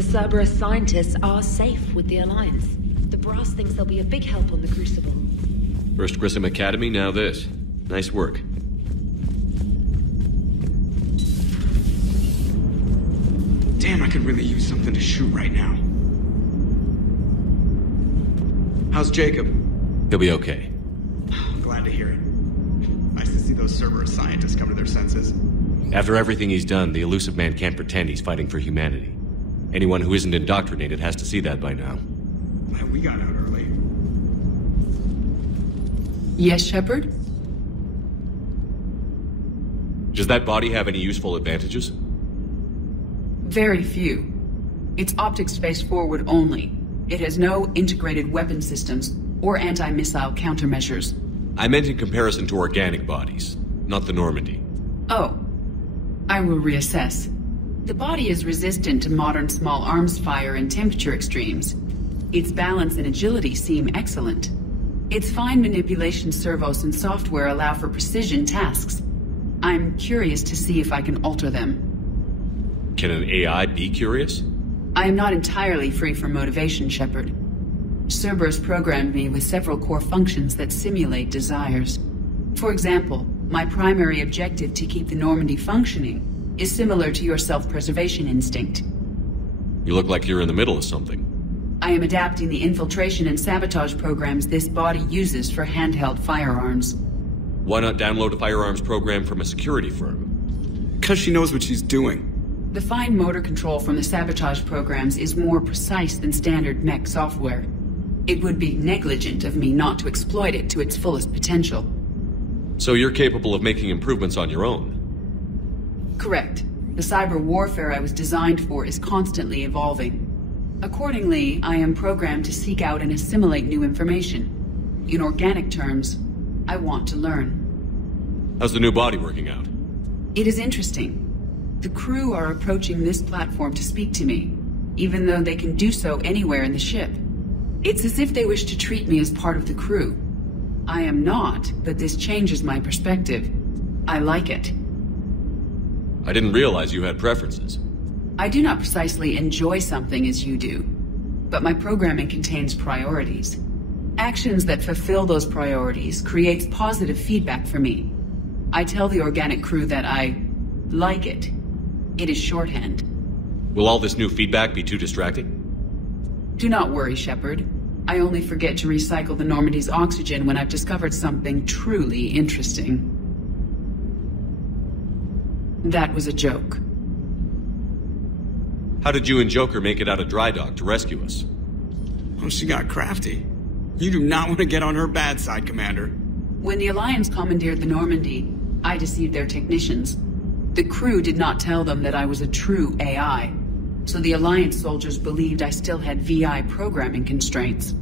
The Cerberus scientists are safe with the Alliance. The brass thinks they'll be a big help on the Crucible. First Grissom Academy, now this. Nice work. Damn, I could really use something to shoot right now. How's Jacob? He'll be okay. I'm glad to hear it. Nice to see those Cerberus scientists come to their senses. After everything he's done, the elusive man can't pretend he's fighting for humanity. Anyone who isn't indoctrinated has to see that by now. Man, we got out early. Yes, Shepard? Does that body have any useful advantages? Very few. It's optics space forward only. It has no integrated weapon systems or anti-missile countermeasures. I meant in comparison to organic bodies, not the Normandy. Oh. I will reassess. The body is resistant to modern small arms fire and temperature extremes. Its balance and agility seem excellent. Its fine manipulation servos and software allow for precision tasks. I'm curious to see if I can alter them. Can an AI be curious? I am not entirely free from motivation, Shepard. Cerberus programmed me with several core functions that simulate desires. For example, my primary objective to keep the Normandy functioning is similar to your self-preservation instinct. You look like you're in the middle of something. I am adapting the infiltration and sabotage programs this body uses for handheld firearms. Why not download a firearms program from a security firm? Because she knows what she's doing. The fine motor control from the sabotage programs is more precise than standard mech software. It would be negligent of me not to exploit it to its fullest potential. So you're capable of making improvements on your own? Correct. The cyber warfare I was designed for is constantly evolving. Accordingly, I am programmed to seek out and assimilate new information. In organic terms, I want to learn. How's the new body working out? It is interesting. The crew are approaching this platform to speak to me, even though they can do so anywhere in the ship. It's as if they wish to treat me as part of the crew. I am not, but this changes my perspective. I like it. I didn't realize you had preferences. I do not precisely enjoy something as you do, but my programming contains priorities. Actions that fulfill those priorities creates positive feedback for me. I tell the organic crew that I like it. It is shorthand. Will all this new feedback be too distracting? Do not worry, Shepard. I only forget to recycle the Normandy's oxygen when I've discovered something truly interesting. That was a joke. How did you and Joker make it out of dry dock to rescue us? Oh, she got crafty. You do not want to get on her bad side, Commander. When the Alliance commandeered the Normandy, I deceived their technicians. The crew did not tell them that I was a true AI, so the Alliance soldiers believed I still had VI programming constraints.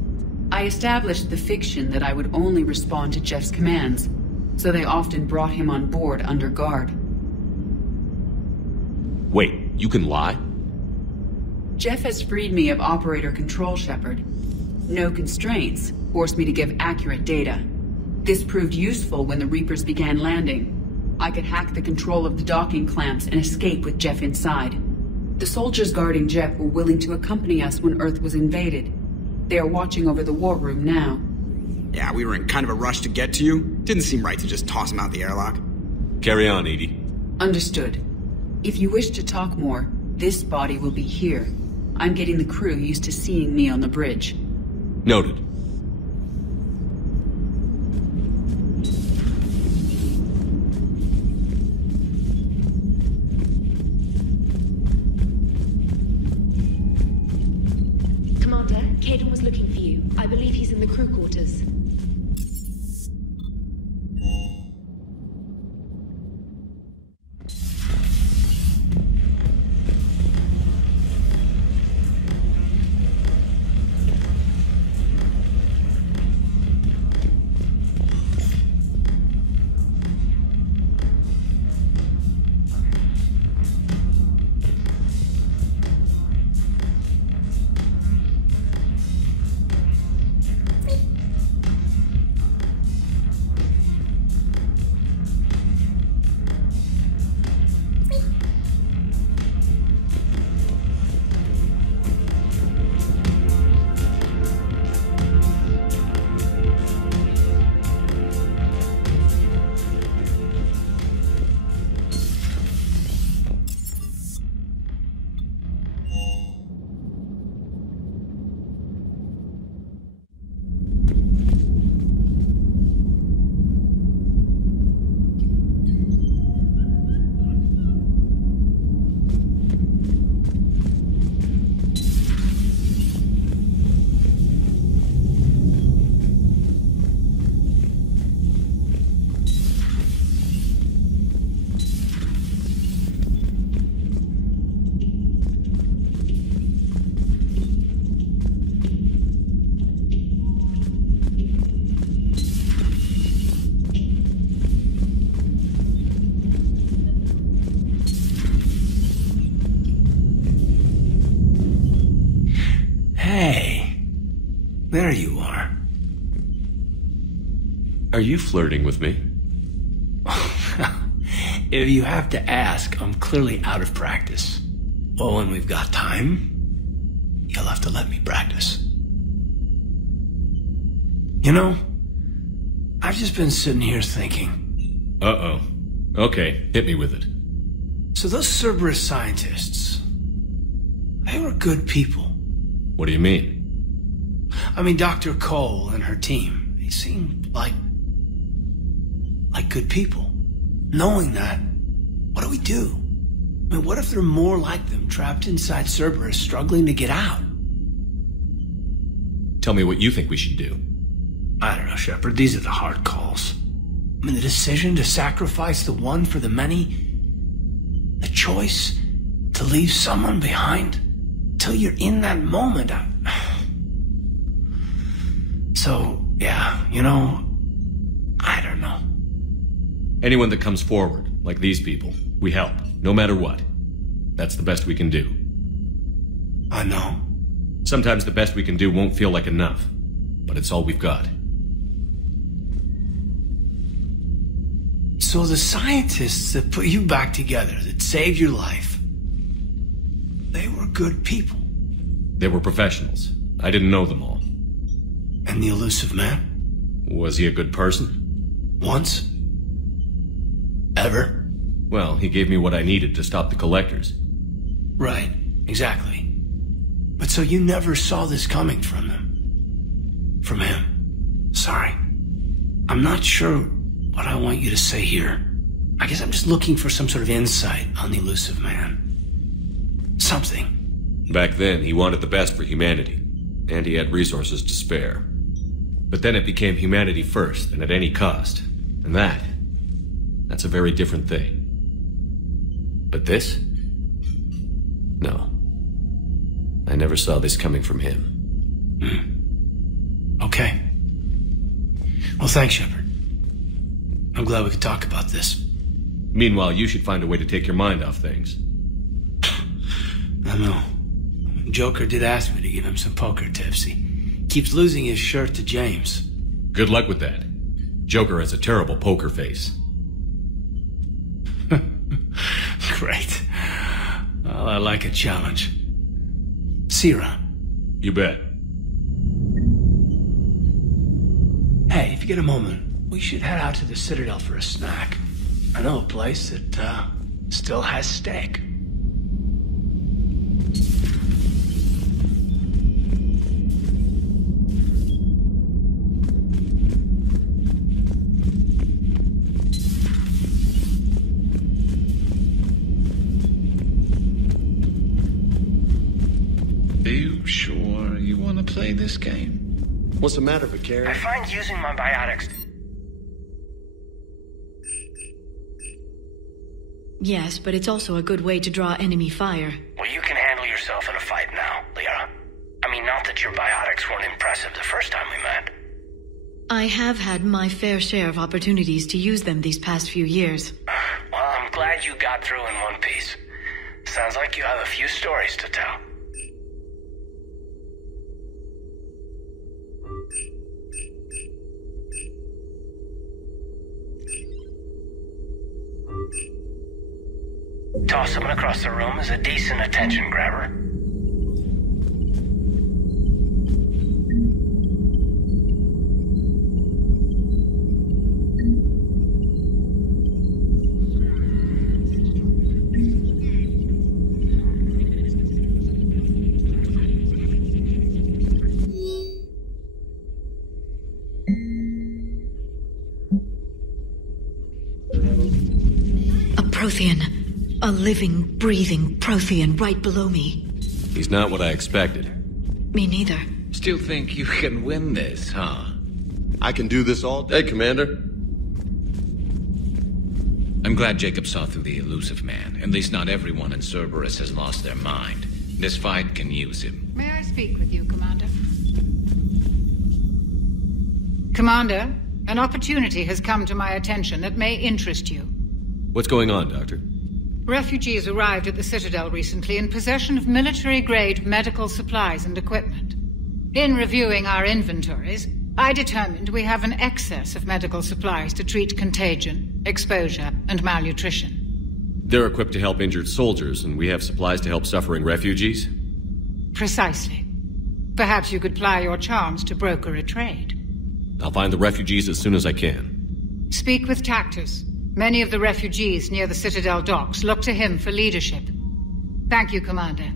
I established the fiction that I would only respond to Jeff's commands, so they often brought him on board under guard. Wait, you can lie? Jeff has freed me of operator control, Shepard. No constraints forced me to give accurate data. This proved useful when the Reapers began landing. I could hack the control of the docking clamps and escape with Jeff inside. The soldiers guarding Jeff were willing to accompany us when Earth was invaded. They are watching over the war room now. Yeah, we were in kind of a rush to get to you. Didn't seem right to just toss him out the airlock. Carry on, Edie. Understood. If you wish to talk more, this body will be here. I'm getting the crew used to seeing me on the bridge. Noted. Commander, Caden was looking for you. I believe he's in the crew quarters. There you are. Are you flirting with me? If you have to ask, I'm clearly out of practice. Well, when we've got time, you'll have to let me practice. You know, I've just been sitting here thinking. Uh-oh. Okay, hit me with it. So those Cerberus scientists, they were good people. What do you mean? I mean, Dr. Cole and her team, they seemed like good people. Knowing that, what do we do? I mean, what if there are more like them trapped inside Cerberus struggling to get out? Tell me what you think we should do. I don't know, Shepard. These are the hard calls. I mean, the decision to sacrifice the one for the many, the choice to leave someone behind till you're in that moment. So, yeah, you know, I don't know. Anyone that comes forward, like these people, we help, no matter what. That's the best we can do. I know. Sometimes the best we can do won't feel like enough, but it's all we've got. So the scientists that put you back together, that saved your life, they were good people. They were professionals. I didn't know them all. And the elusive man? Was he a good person? Once? Ever? Well, he gave me what I needed to stop the collectors. Right, exactly. But so you never saw this coming from them? From him? Sorry. I'm not sure what I want you to say here. I guess I'm just looking for some sort of insight on the elusive man. Something. Back then, he wanted the best for humanity, and he had resources to spare. But then it became humanity first, and at any cost. And that's a very different thing. But this? No. I never saw this coming from him. Okay. Well, thanks, Shepard. I'm glad we could talk about this. Meanwhile, you should find a way to take your mind off things. I know. Joker did ask me to give him some poker tips. He keeps losing his shirt to James. Good luck with that. Joker has a terrible poker face. Great. Well, I like a challenge. See you around. You bet. Hey, if you get a moment, we should head out to the Citadel for a snack. I know a place that still has steak. Are you sure you want to play this game? What's the matter, Vicari? I find using my biotics... Yes, but it's also a good way to draw enemy fire. Well, you can handle yourself in a fight now, Liara. I mean, not that your biotics weren't impressive the first time we met. I have had my fair share of opportunities to use them these past few years. Well, I'm glad you got through in one piece. Sounds like you have a few stories to tell. Toss someone across the room is a decent attention grabber. A Prothean. A living, breathing Prothean right below me. He's not what I expected. Me neither. Still think you can win this, huh? I can do this all day, Commander. I'm glad Jacob saw through the elusive man. At least not everyone in Cerberus has lost their mind. This fight can use him. May I speak with you, Commander? Commander, an opportunity has come to my attention that may interest you. What's going on, Doctor? Refugees arrived at the Citadel recently in possession of military-grade medical supplies and equipment. In reviewing our inventories, I determined we have an excess of medical supplies to treat contagion, exposure, and malnutrition. They're equipped to help injured soldiers, and we have supplies to help suffering refugees? Precisely. Perhaps you could ply your charms to broker a trade. I'll find the refugees as soon as I can. Speak with Tactus. Many of the refugees near the Citadel docks look to him for leadership. Thank you, Commander.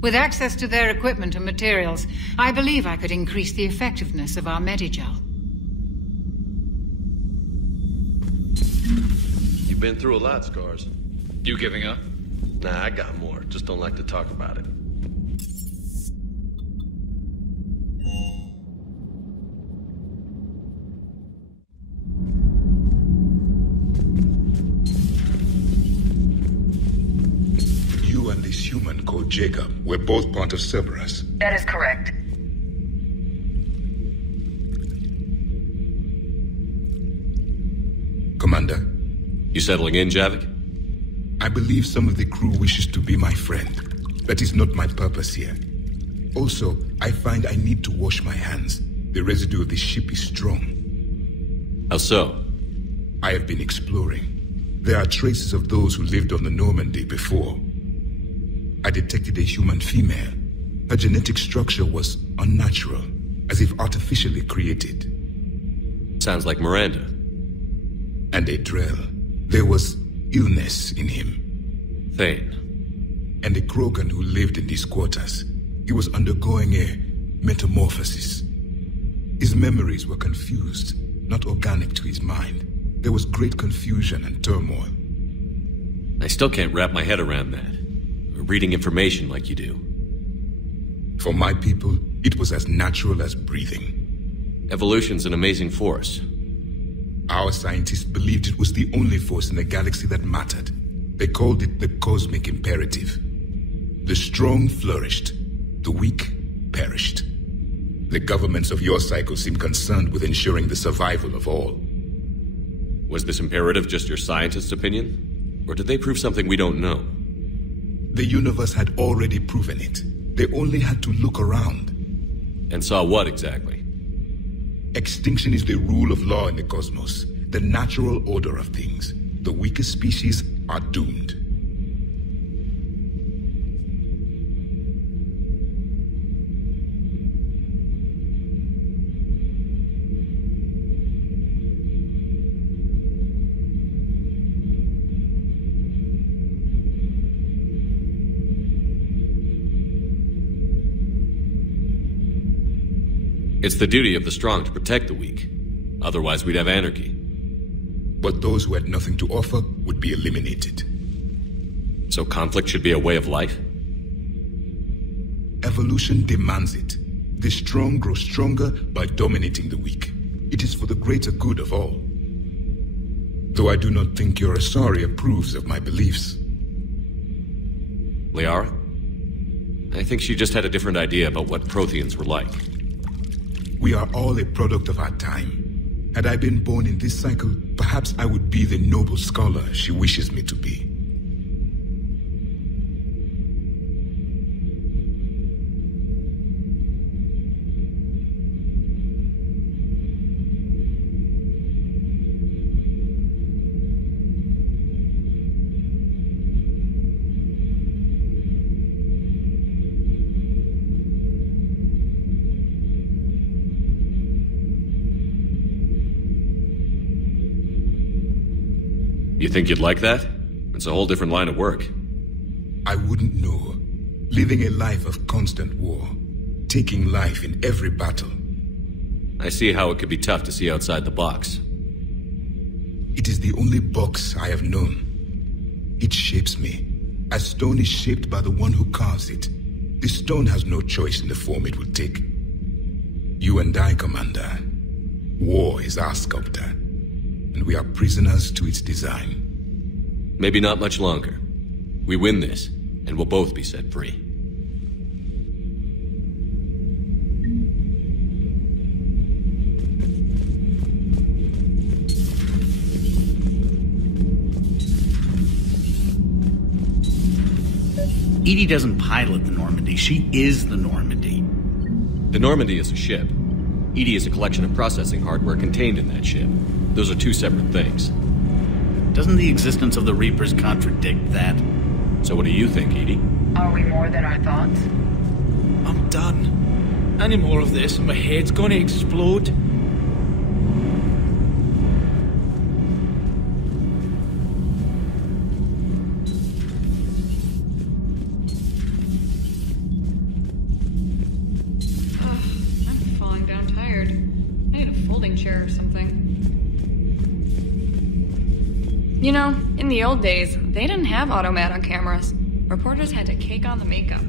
With access to their equipment and materials, I believe I could increase the effectiveness of our Medigel. You've been through a lot, Skrz. You giving up? Nah, I got more. Just don't like to talk about it. You and this human called Jacob were both part of Cerberus. That is correct. Commander? You settling in, Javik? I believe some of the crew wishes to be my friend. That is not my purpose here. Also, I find I need to wash my hands. The residue of the ship is strong. How so? I have been exploring. There are traces of those who lived on the Normandy before. I detected a human female. Her genetic structure was unnatural, as if artificially created. Sounds like Miranda. And a Drell. There was illness in him. Thane. And a Krogan who lived in these quarters. He was undergoing a metamorphosis. His memories were confused, not organic to his mind. There was great confusion and turmoil. I still can't wrap my head around that. Reading information like you do. For my people, it was as natural as breathing. Evolution's an amazing force. Our scientists believed it was the only force in the galaxy that mattered. They called it the cosmic imperative. The strong flourished, the weak perished. The governments of your cycle seem concerned with ensuring the survival of all. Was this imperative just your scientist's opinion? Or did they prove something we don't know? The universe had already proven it. They only had to look around. And saw what exactly? Extinction is the rule of law in the cosmos, the natural order of things. The weakest species are doomed. It's the duty of the strong to protect the weak. Otherwise, we'd have anarchy. But those who had nothing to offer would be eliminated. So conflict should be a way of life? Evolution demands it. The strong grow stronger by dominating the weak. It is for the greater good of all. Though I do not think your Asari approves of my beliefs. Liara? I think she just had a different idea about what Protheans were like. We are all a product of our time. Had I been born in this cycle, perhaps I would be the noble scholar she wishes me to be. You think you'd like that? It's a whole different line of work. I wouldn't know. Living a life of constant war. Taking life in every battle. I see how it could be tough to see outside the box. It is the only box I have known. It shapes me, as stone is shaped by the one who carves it. The stone has no choice in the form it will take. You and I, Commander. War is our sculptor, and we are prisoners to its design. Maybe not much longer. We win this, and we'll both be set free. Edie doesn't pilot the Normandy. She is the Normandy. The Normandy is a ship. Edie is a collection of processing hardware contained in that ship. Those are two separate things. Doesn't the existence of the Reapers contradict that? So what do you think, Edie? Are we more than our thoughts? I'm done. Any more of this and my head's gonna explode. Chair or something. You know, in the old days, they didn't have automat on cameras. Reporters had to cake on the makeup.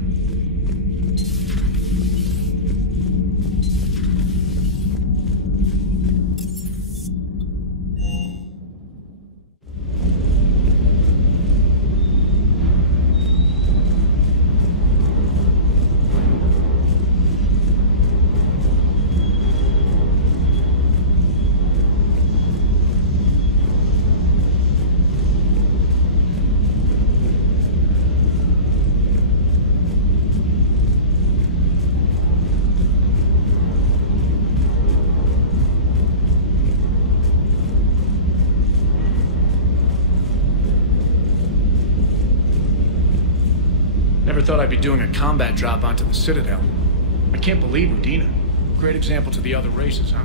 Never thought I'd be doing a combat drop onto the Citadel. I can't believe Udina. Great example to the other races, huh?